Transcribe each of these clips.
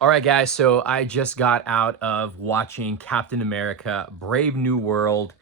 All right, guys. So I just got out of watching Captain America: Brave New World,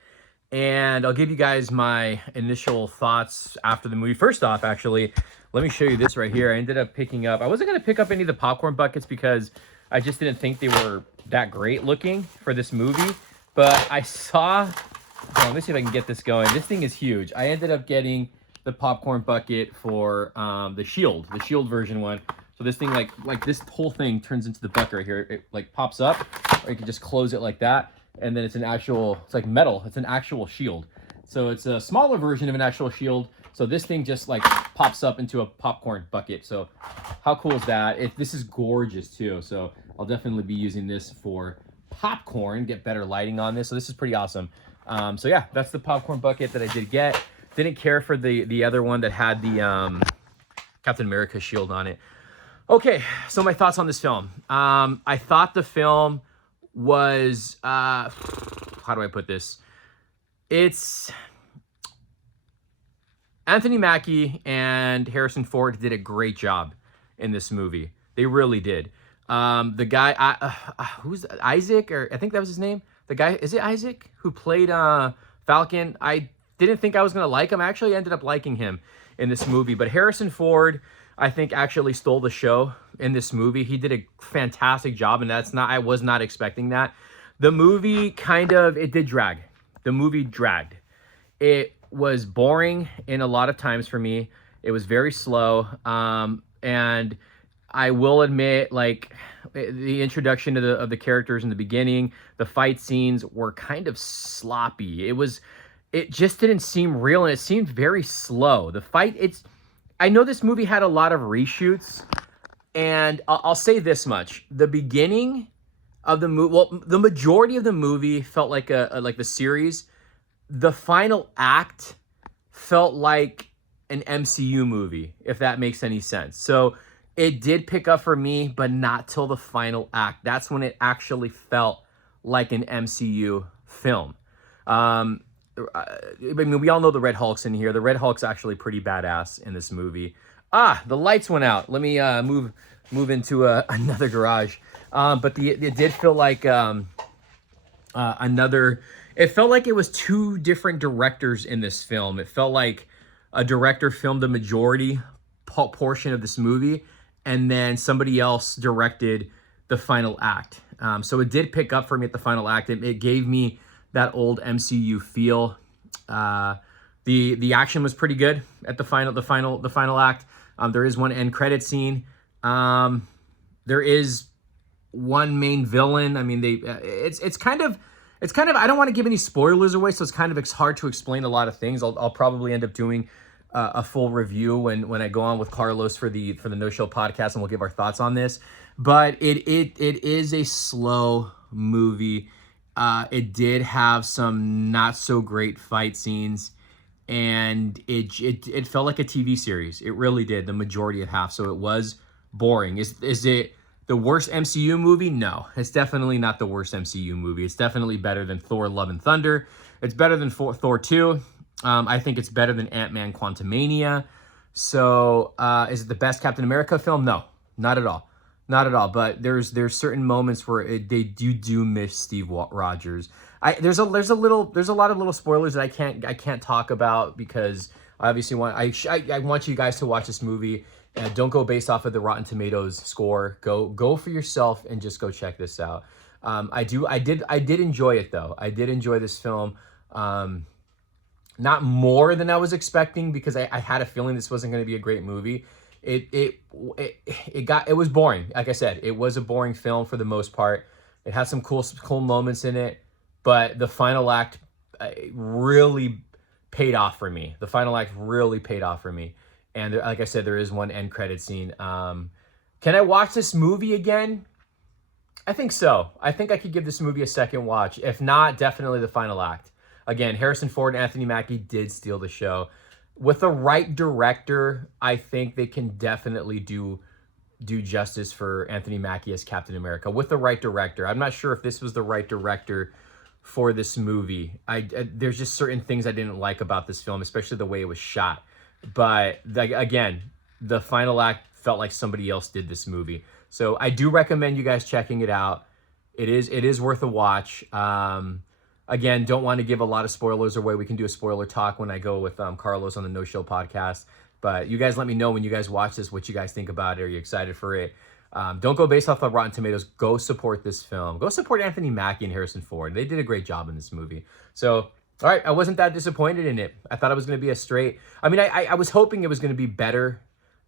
and I'll give you guys my initial thoughts after the movie. First off, actually, let me show you this right here. I ended up picking up. I wasn't gonna pick up any of the popcorn buckets because I just didn't think they were that great looking for this movie. But I saw. Hold on, let me see if I can get this going. This thing is huge. I ended up getting the popcorn bucket for the Shield version one. So this thing, like this whole thing turns into the bucket right here. It like pops up, or you can just close it like that, and then it's an actual. It's like metal. It's an actual shield. So it's a smaller version of an actual shield. So this thing just like pops up into a popcorn bucket. So how cool is that? This is gorgeous too. So I'll definitely be using this for popcorn. Get better lighting on this. So this is pretty awesome. So yeah, that's the popcorn bucket that I did get. Didn't care for the other one that had the Captain America shield on it. Okay, so my thoughts on this film. I thought the film was how do I put this? It's Anthony Mackie and Harrison Ford did a great job in this movie. They really did. The guy, who's Isaac, or I think that was his name. The guy, is it Isaac, who played Falcon? I didn't think I was gonna like him. I actually ended up liking him in this movie. But Harrison Ford, I think, actually stole the show in this movie. He did a fantastic job, and I was not expecting that. The movie it did drag. The movie dragged. It was boring in a lot of times for me. It was very slow. And I will admit, like, the introduction of the characters in the beginning, the fight scenes were kind of sloppy. It just didn't seem real, and it seemed very slow. I know this movie had a lot of reshoots, and I'll say this much: the beginning of the movie, well, the majority of the movie felt like like the series. The final act felt like an MCU movie, if that makes any sense. So it did pick up for me, but not till the final act. That's when it actually felt like an MCU film. I mean, we all know the Red Hulk's in here. The Red Hulk's actually pretty badass in this movie. The lights went out. Let me move into another garage. But it did feel like another. It felt like it was two different directors in this film. It felt like a director filmed the majority portion of this movie, and then somebody else directed the final act. So it did pick up for me at the final act. It gave me that old MCU feel. The action was pretty good at the final act. There is one end credit scene. There is one main villain. I mean, it's kind of I don't want to give any spoilers away, so it's hard to explain a lot of things. I'll probably end up doing a full review when I go on with Carlos for the No Show podcast, and we'll give our thoughts on this. But it is a slow movie. It did have some not so great fight scenes, and it felt like a TV series. It really did, the majority of half. So it was boring. Is it the worst MCU movie? No, it's definitely not the worst MCU movie. It's definitely better than Thor: Love and Thunder. It's better than Thor 2. I think it's better than Ant-Man: Quantumania. So is it the best Captain America film? No, not at all. Not at all. But there's certain moments where they do miss Steve Rogers. There's a lot of little spoilers that I can't talk about because I obviously I want you guys to watch this movie. Don't go based off of the Rotten Tomatoes score. Go for yourself and just go check this out. I did enjoy it though. I did enjoy this film. Not more than I was expecting because I had a feeling this wasn't going to be a great movie. It was boring. Like I said, it was a boring film for the most part. It had some cool moments in it, but the final act really paid off for me. The final act really paid off for me. And like I said, there is one end credit scene. Can I watch this movie again? I think so. I think I could give this movie a second watch. If not, definitely the final act. Again, Harrison Ford and Anthony Mackie did steal the show. With the right director, I think they can definitely do justice for Anthony Mackie as Captain America. With the right director. I'm not sure if this was the right director for this movie. There's just certain things I didn't like about this film, especially the way it was shot. But again, the final act felt like somebody else did this movie. So I do recommend you guys checking it out. It is worth a watch. Again, don't want to give a lot of spoilers away. We can do a spoiler talk when I go with Carlos on the No Show podcast. But you guys let me know when you guys watch this what you guys think about it. Are you excited for it? Don't go based off of Rotten Tomatoes. Go support this film. Go support Anthony Mackie and Harrison Ford. They did a great job in this movie. So, all right, I wasn't that disappointed in it. I thought it was going to be a straight. I mean, I was hoping it was going to be better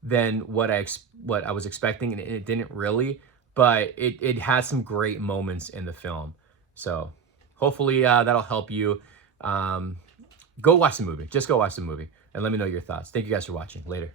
than what I was expecting, and it didn't really. But it has some great moments in the film. So hopefully that'll help you. Go watch the movie. Just go watch the movie and let me know your thoughts. Thank you guys for watching. Later.